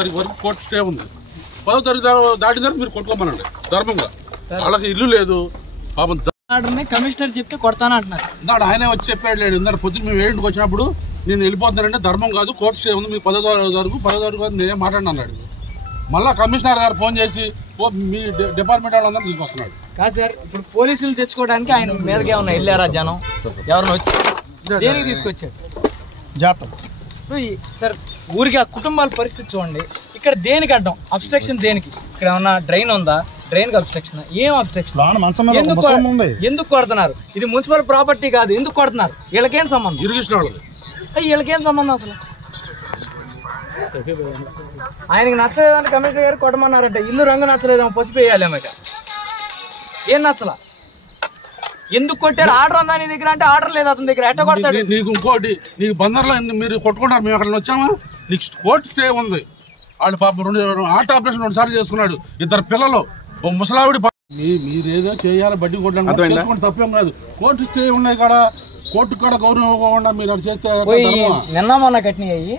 తారీఖు వరకు court stay ఉంది. 10వ తారీఖు దాటిన తర్వాత మీరు కొట్టుకోమనండి ధర్మంగా. వాళ్ళకి ఇల్లు లేదు పాపం. కమిషనర్ చెప్తే కొడతాను అంటున్నారు. ఇందాడు ఆయనే వచ్చి చెప్పాడు లేడు. ఇందాడు పొద్దున్న మేము 7ంటికి వచ్చినప్పుడు నేను వెళ్ళిపోతున్నానంటే ధర్మం కాదు, కోర్టు స్టే ఉంది, మీకు 10వ తారీఖు నేనే మాట్లాడిన అన్నాడు. మళ్ళీ కమిషనర్ గారు ఫోన్ చేసి మీ డిపార్ట్మెంట్ వాళ్ళందరూ తీసుకొస్తున్నాడు. కాదు సార్, ఇప్పుడు పోలీసులు తెచ్చుకోవడానికి ఆయన మీదకి ఏమన్నా వెళ్ళారా జనం? ఎవరైనా వచ్చి దేనికి తీసుకొచ్చాడు జాతం సార్? ఊరికి ఆ కుటుంబాల పరిస్థితి చూడండి. ఇక్కడ దేనికి అడ్డం? అబ్స్ట్రక్షన్ దేనికి? ఇక్కడ ఏమన్నా డ్రైన్ ఉందా? డ్రైన్ కి అబ్స్ట్రక్షన్? ఏం అబ్స్ట్రక్షన్? ఎందుకు కొడుతున్నారు? ఇది మున్సిపల్ ప్రాపర్టీ కాదు, ఎందుకు కొడుతున్నారు? వీళ్ళకేం సంబంధం? వీళ్ళకేం సంబంధం అసలు? ఆయనకి నచ్చలేదంటే కమిషనర్ గారు కొట్టమన్నారట. ఇల్లు రంగు నచ్చలేదేమో, పసుపు వేయాలేమో. ఏం నచ్చలా? ఎందుకు కొట్టారు? ఆర్డర్ ఉందా నీ దగ్గర అంటే ఆర్డర్ లేదు అతని దగ్గర. ఎట్ట కొడతాడు? నీకు ఇంకోటి, నీకు బందర్లో మీరు కొట్టుకుంటారు, మేము అక్కడ వచ్చామా? నీకు కోర్టు స్టే ఉంది. వాళ్ళు పాపం హార్ట్ ఆపరేషన్ 2 సార్లు చేసుకున్నాడు. 2 పిల్లలు, ఓ ముసలావిడి. మీరేదో చేయాలి, బడ్డీ కొట్టడానికి తప్పేం కాదు. కోర్టు స్టే ఉన్నాయి కాడ, కోర్టు కాడ గౌరవం ఇవ్వకుండా మీరు అది చేస్తే నిన్న మొన్న కట్టినాయి.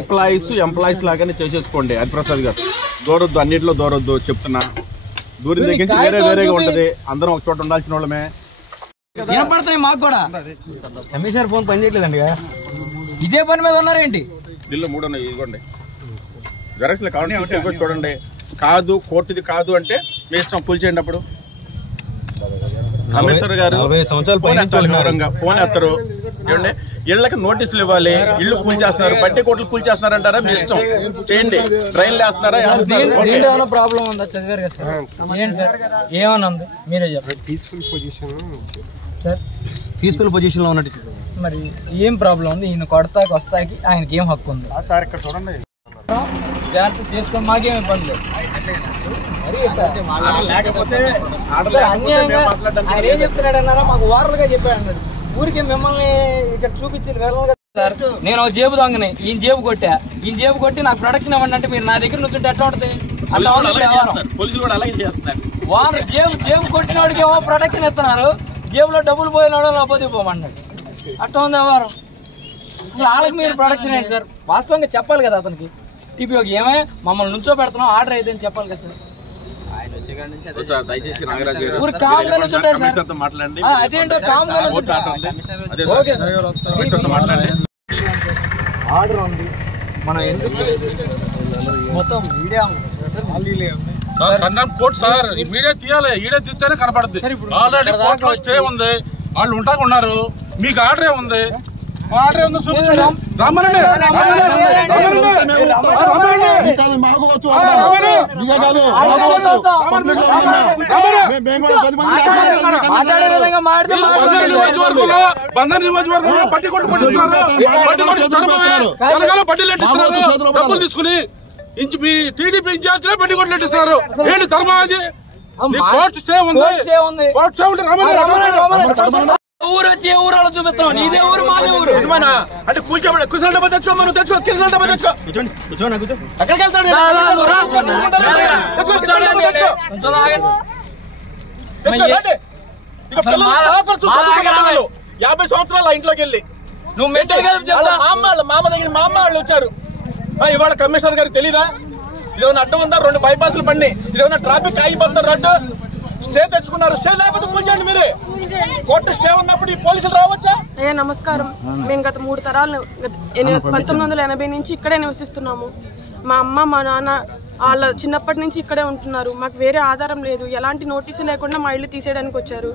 ఎంప్లాయీస్ లాగానే చేసేసుకోండి. హరిప్రసాద్ గారు దూరొద్దు, అన్నింటిలో దూరొద్దు చెప్తున్నా. దూరం దగ్గర వేరేగా ఉంటది. అందరం ఒక చోట ఉండాల్సిన వాళ్ళమే. వినపడతాయి మాకు కూడా. కమిషనర్ ఫోన్ పనిచేయట్లేదండి. ఇదే పని మీద ఉన్నారేంటి? ఢిల్లో 3 ఉన్నాయి, ఇదిగోండి జెరాక్స్ కావాలి చూడండి. కాదు కోర్టుది కాదు అంటే మీ ఇష్టం, కూల్చేయండి. అప్పుడు కమిషనర్ గారు ఫోన్ ఎత్తారు. ఏమండి ఇళ్ళకి నోటీసులు ఇవ్వాలి. ఇల్లు కూల్చేస్తున్నారు, బట్టి కోట్లు కూల్చేస్తున్నారు అంటారా? మీ ఇష్టం, చేయండి. ట్రైన్లు వేస్తున్నారా? ఏమైనా ప్రాబ్లం ఉందా? చదివారు కదా సార్, ఏంటి సార్ ఏమన్నా ఉంది మీరే చెప్పండి. Peaceful position sir, peaceful position లో ఉన్నట్టు మరి ఏం ప్రాబ్లం ఉంది? ఈయన కొడతాకి వస్తాకి ఆయనకి ఏం హక్కు ఉంది? సార్ ఇక్కడ చూడండి, జాగ్రత్త చేసుకొని మాకేం ఇబ్బంది లేదు. ఆయన ఏం చెప్తున్నాడు అన్నారా? మాకు ఓరల్గా చెప్పాడు అన్నాడు. ఊరికి మిమ్మల్ని ఇక్కడ చూపించి సార్, నేను జేబు దొంగని, ఈయన జేబు కొట్టా, ఈయన జేబు కొట్టి నాకు ప్రొడక్షన్ ఇవ్వండి అంటే మీరు నా దగ్గర నుంచి ఎట్లా ఉంటుంది? అట్లా వాళ్ళు జేబు కొట్టినోడికి ఏమో ప్రొడక్షన్ ఇస్తున్నారు, జేబులో డబ్బులు పోయినాడో లేకపోతే పోమన్నాడు. అట్లా ఉంది వ్యవహారం. అసలు వాళ్ళకి మీరు ప్రొడక్షన్ ఏంటి సార్? వాస్తవంగా చెప్పాలి కదా అతనికి. టీపీఓకి ఏమే మమ్మల్ని నుంచో పెడుతున్నాం, ఆర్డర్ అయితే అని చెప్పాలి కదా సార్. దయచేసి ఆర్డర్ ఉంది, మనం ఎందుకు మొత్తం మీడియా కోర్టు సార్, మీడియా తీయాలి. ఈడే తీస్తేనే కనపడుద్ది. ఆల్రెడీ కోర్టులో స్టే ఉంది, వాళ్ళు ఉంటాకు ఉన్నారు. మీకు ఆర్డరే ఉంది. ఆర్డర్ ఉంది, చూపించండి. రమ్మనండి. బందర్ నియోజకవర్గంలో బట్టి కొట్టు డబ్బులు తీసుకుని మీ టీడీపీ ఇన్ఛార్జ్ బట్టి కొట్లు పెట్టిస్తున్నారు. ఏంటి ధర్మం అది? కోర్టు స్టే ఉంది, కోర్టు స్టే ఉంటే రమ్మని. ఊరు వచ్చి ఊరాలో చూపిస్తాం. నీదే ఊరు, మాదే ఊరు అంటే కూర్చోబడి కుసల డబ్బా తెచ్చుకో, మనం తెచ్చుకో, కిసల డబ్బా తెచ్చుకో. ఎక్కడికి వెళ్తాడు? 50 సంవత్సరాలు ఇంట్లోకి వెళ్ళి నువ్వు మెసేజ్ మామ దగ్గర మా అమ్మ వాళ్ళు వచ్చారు. ఇవాళ కమిషనర్ గారికి తెలీదా? ఇదేమన్నా అడ్డం ఉందా? 2 బైపాస్లు పండి, ఇదేమన్నా ట్రాఫిక్ ఆగిపోతున్నారు. రోడ్డు స్టే తెచ్చుకున్నారు. స్టే లేకపోతే కూల్చండి. మీరే కోర్టు స్టే ఉన్నప్పుడు ఈ పోలీసులు రావచ్చా? అయ్యా నమస్కారం. మేము గత 3 తరాలు 1980 నుంచి ఇక్కడే నివసిస్తున్నాము. మా అమ్మ మా నాన్న వాళ్ళ చిన్నప్పటి నుంచి ఇక్కడే ఉంటున్నారు. మాకు వేరే ఆధారం లేదు. ఎలాంటి నోటీసు లేకుండా మా ఇల్లు తీసేయడానికి వచ్చారు.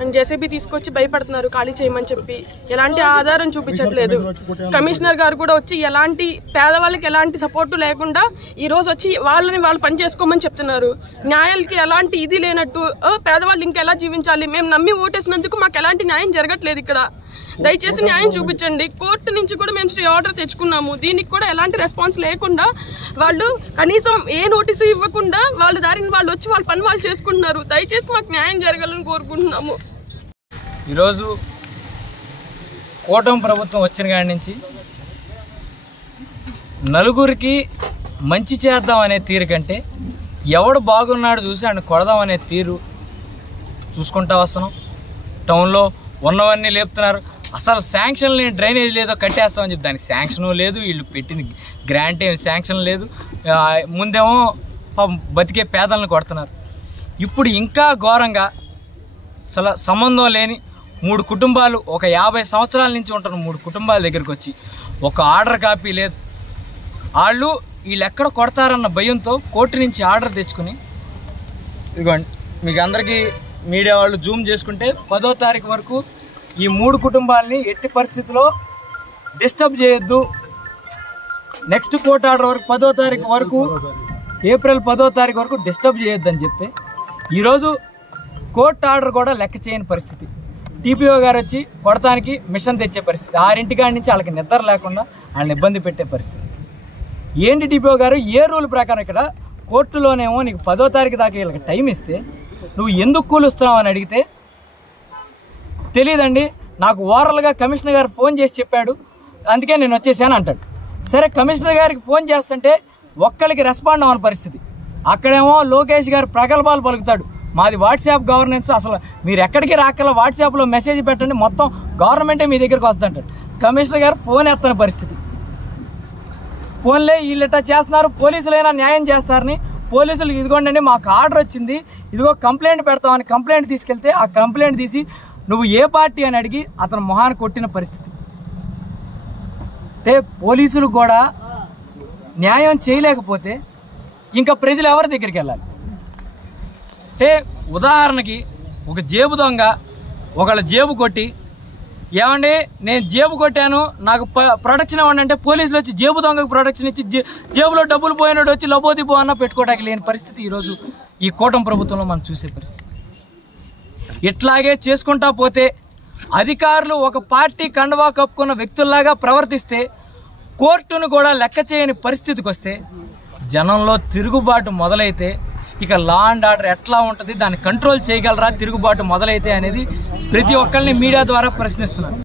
అండ్ జేసీబీ తీసుకొచ్చి భయపడుతున్నారు ఖాళీ చేయమని చెప్పి. ఎలాంటి ఆధారం చూపించట్లేదు. కమిషనర్ గారు కూడా వచ్చి ఎలాంటి పేదవాళ్ళకి ఎలాంటి సపోర్టు లేకుండా ఈ రోజు వచ్చి వాళ్ళని వాళ్ళు పని చేసుకోమని చెప్తున్నారు. న్యాయాలకి ఎలాంటి ఇది లేనట్టు పేదవాళ్ళు ఇంకెలా జీవించాలి? మేము నమ్మి ఓటేసినందుకు మాకు ఎలాంటి న్యాయం జరగట్లేదు ఇక్కడ. దయచేసి న్యాయం చూపించండి. కోర్టు నుంచి కూడా మేము స్టే ఆర్డర్ తెచ్చుకున్నాము. దీనికి కూడా ఎలాంటి రెస్పాన్స్ లేకుండా వాళ్ళు కనీసం ఏ నోటీసు ఇవ్వకుండా వాళ్ళ దారిని వాళ్ళు వచ్చి వాళ్ళ పని వాళ్ళు చేసుకుంటున్నారు. దయచేసి మాకు న్యాయం జరగాలని కోరుకుంటున్నాము. ఈరోజు కూటమి ప్రభుత్వం వచ్చిన కాడి నుంచి నలుగురికి మంచి చేద్దాం అనే తీరు కంటే ఎవడు బాగున్నాడు చూసి ఆయన కొడదాం అనే తీరు చూసుకుంటా వస్తున్నాం. టౌన్లో ఉన్నవన్నీ లేపుతున్నారు. అసలు శాంక్షన్ లేని డ్రైనేజ్ లేదో కట్టేస్తామని చెప్పి దానికి శాంక్షన్ లేదు, వీళ్ళు పెట్టిన గ్రాంట్ ఏమి శాంక్షన్ లేదు. ముందేమో బతికే పేదలను కొడుతున్నారు. ఇప్పుడు ఇంకా ఘోరంగా అసలు సంబంధం లేని 3 కుటుంబాలు, ఒక 50 సంవత్సరాల నుంచి ఉంటున్న 3 కుటుంబాల దగ్గరికి వచ్చి ఒక ఆర్డర్ కాపీ లేదు. వీళ్ళు ఎక్కడ కొడతారన్న భయంతో కోర్టు నుంచి ఆర్డర్ తెచ్చుకుని, ఇదిగోండి మీకు అందరికీ మీడియా వాళ్ళు జూమ్ చేసుకుంటే 10వ తారీఖు వరకు ఈ 3 కుటుంబాలని ఎట్టి పరిస్థితిలో డిస్టర్బ్ చేయొద్దు, నెక్స్ట్ కోర్టు ఆర్డర్ వరకు 10వ తారీఖు వరకు, ఏప్రిల్ 10వ తారీఖు వరకు డిస్టర్బ్ చేయొద్దు అని చెప్తే ఈరోజు కోర్టు ఆర్డర్ కూడా లెక్క చేయని పరిస్థితి. టీపీఓ గారు వచ్చి కొడతానికి మిషన్ తెచ్చే పరిస్థితి, 6 కాడి నుంచి వాళ్ళకి నిద్ర లేకుండా వాళ్ళని ఇబ్బంది పెట్టే పరిస్థితి. ఏంటి టీపీఓ గారు, ఏ రూల్ ప్రకారం ఇక్కడ కోర్టులోనేమో నీకు 10వ తారీఖు దాకా వీళ్ళకి టైం ఇస్తే నువ్వు ఎందుకు కూలుస్తున్నావు అని అడిగితే తెలియదండి, నాకు ఓవరాల్గా కమిషనర్ గారు ఫోన్ చేసి చెప్పాడు, అందుకే నేను వచ్చేసాను అంటాడు. సరే, కమిషనర్ గారికి ఫోన్ చేస్తుంటే ఒక్కరికి రెస్పాండ్ అవ్వని పరిస్థితి. అక్కడేమో లోకేష్ గారు ప్రగల్భాలు పలుకుతాడు, మాది వాట్సాప్ గవర్నెన్స్, అసలు మీరు ఎక్కడికి రాకల వాట్సాప్లో మెసేజ్ పెట్టండి, మొత్తం గవర్నమెంటే మీ దగ్గరికి వస్తుంటాడు. కమిషనర్ గారు ఫోన్ ఎత్తని పరిస్థితి. ఫోన్లే వీళ్ళు ఇట్లా చేస్తున్నారు, పోలీసులైనా న్యాయం చేస్తారని పోలీసులు ఇదిగోండి మాకు ఆర్డర్ వచ్చింది, ఇదిగో కంప్లైంట్ పెడతామని కంప్లైంట్ తీసుకెళ్తే ఆ కంప్లైంట్ తీసి నువ్వు ఏ పార్టీ అని అడిగి అతను మొహాన్ని కొట్టిన పరిస్థితి. అంటే పోలీసులు కూడా న్యాయం చేయలేకపోతే ఇంకా ప్రజలు ఎవరి దగ్గరికి వెళ్ళాలి? అంటే ఉదాహరణకి ఒక జేబు దొంగ ఒకళ్ళ జేబు కొట్టి, ఏమండి నేను జేబు కొట్టాను నాకు ప్రొటెక్షన్ ఇవ్వండి అంటే పోలీసులు వచ్చి జేబు దొంగకు ప్రొటెక్షన్ ఇచ్చి జేబులో డబ్బులు పోయినాడు వచ్చి లబోదిబో అన్న పెట్టుకోవడానికి లేని పరిస్థితి ఈరోజు ఈ కూటమి ప్రభుత్వంలో మనం చూసే పరిస్థితి. ఇట్లాగే చేసుకుంటా పోతే అధికారులు ఒక పార్టీ కండువా కప్పుకున్న వ్యక్తుల్లాగా ప్రవర్తిస్తే, కోర్టును కూడా లెక్క చేయని పరిస్థితికి వస్తే, జనంలో తిరుగుబాటు మొదలైతే ఇక లా అండ్ ఆర్డర్ ఎట్లా ఉంటుంది, దాన్ని కంట్రోల్ చేయగలరా తిరుగుబాటు మొదలైతే అనేది ప్రతి ఒక్కరిని మీడియా ద్వారా ప్రశ్నిస్తున్నారు.